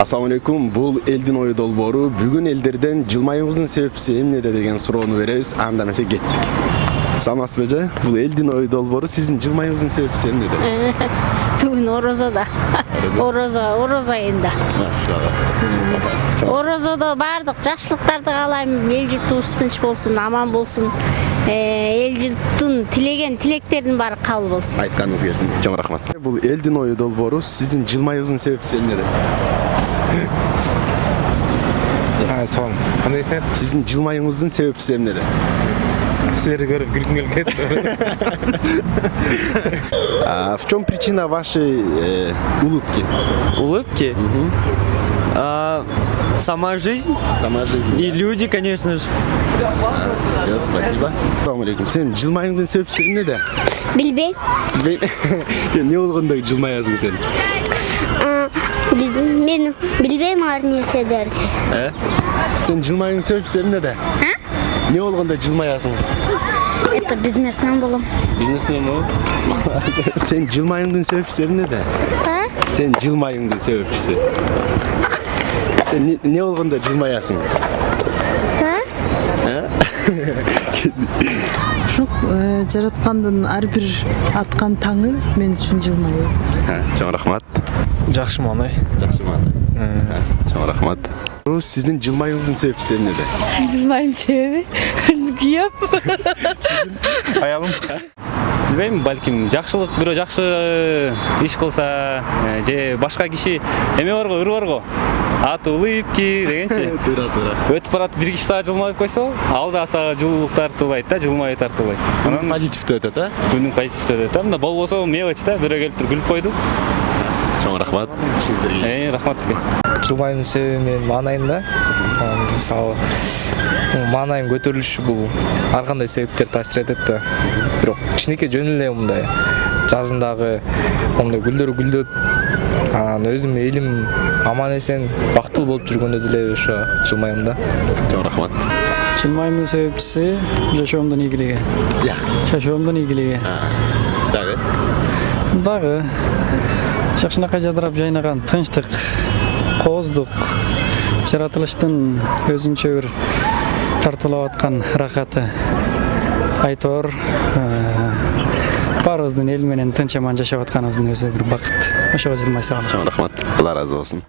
Assalamu alaikum. Бул элдин ою долбоору. Бүгүн элдерден жылмаюңуздун себепчиси эмнеде деген суроону беребиз. Анда эмесе кеттик. Самас беже, бул элдин ою долбоору сиздин жылмаюңуздун себепчиси эмнеде? Бүгүн орозода. Орозо айында. Машалла. Орозодо бардык жакшылыктарды каалайм. Эл журтубуз тынч болсун, аман болсун. Эл журттун тилеген тилектердин баары кабыл болсун. Айтканыңыз келсин. Чоң рахмат. Бул элдин ою долбоору сиздин жылмаюңуздун себепчиси эмнеде? Tamam. Qanday sen? Сиздин жылмаюңуздун себепчиси эмнеде? Sizleri görüp gülküm gelip ketdi. В чем причина вашей улыбки? Улыбки? Сама жизнь Сама жизнь. и люди, конечно же. Все, спасибо. Ассаламу алейкум. Сен жылмаюңдун себепчиси эмнеде? Билбейм. Эмне болгондо жылмаясың сен? Мен билбейм ар нерселерди. Сен жылмаюңдун себепчиси эмнеде? Не болгондо жылмаясың? Это бизнесмен болом. Бизнесмен болуп? Сен жылмаюңдун себепчиси эмнеде? Сен жылмаюңдун себепчиси. Сен не болгондо жылмаясың? Ушук жараткандын ар бир аткан таңы мен үчүн жылмаю. Чоң рахмат. Жақшы маңай. Жакшы маана. Чоң рахмат. Сиздин жылмаюңуздун себепчиси эмнеде? Жылмайм себеби күйөм. Аялым. Билбейм, балким жакшылык бирөө жакшы иш кылса, же башка киши эме барго, ыр барго. Аты улыбки дегенчи. Өтүп барат бир киши сага жылмайып койсо, ал да сага жылуулук тартуулайт да, жылмаю тартуулайт. Анан Позитивдүү өтөт, күнүң позитивдүү өтөт. Мына болбосо мелочь да, бирөө келип туруп күлүп койду. Чоң рахмат. Ишиңиздерге. Рахмат сизге. Жылмайдын себеби мен маанайым да. Мисалы, маанайым көтөрүлүшү бул ар кандай себептер таасир этет да. Бирок кичинекей жөн эле мындай жазындагы мындай гүлдөр гүлдөп, анан өзүм элим аман эсен бактылуу болуп жүргөндө деле ошо жылмайм да. Чоң рахмат. Жылмаймдын себепчиси жашоомдун ийгилиги. Жашоомдун ийгилиги. Дагы жакшынакай жадырап жайнаган тынчтык, кооздук, жаратылыштын өзүнчө бир тартуулап аткан рахаты. Айтор баарыбыздын эл менен тынч аман жашап атканыбыздын өзү бир бакыт. Ошого жылмай салам. Чоң рахмат. Алла разы болсун.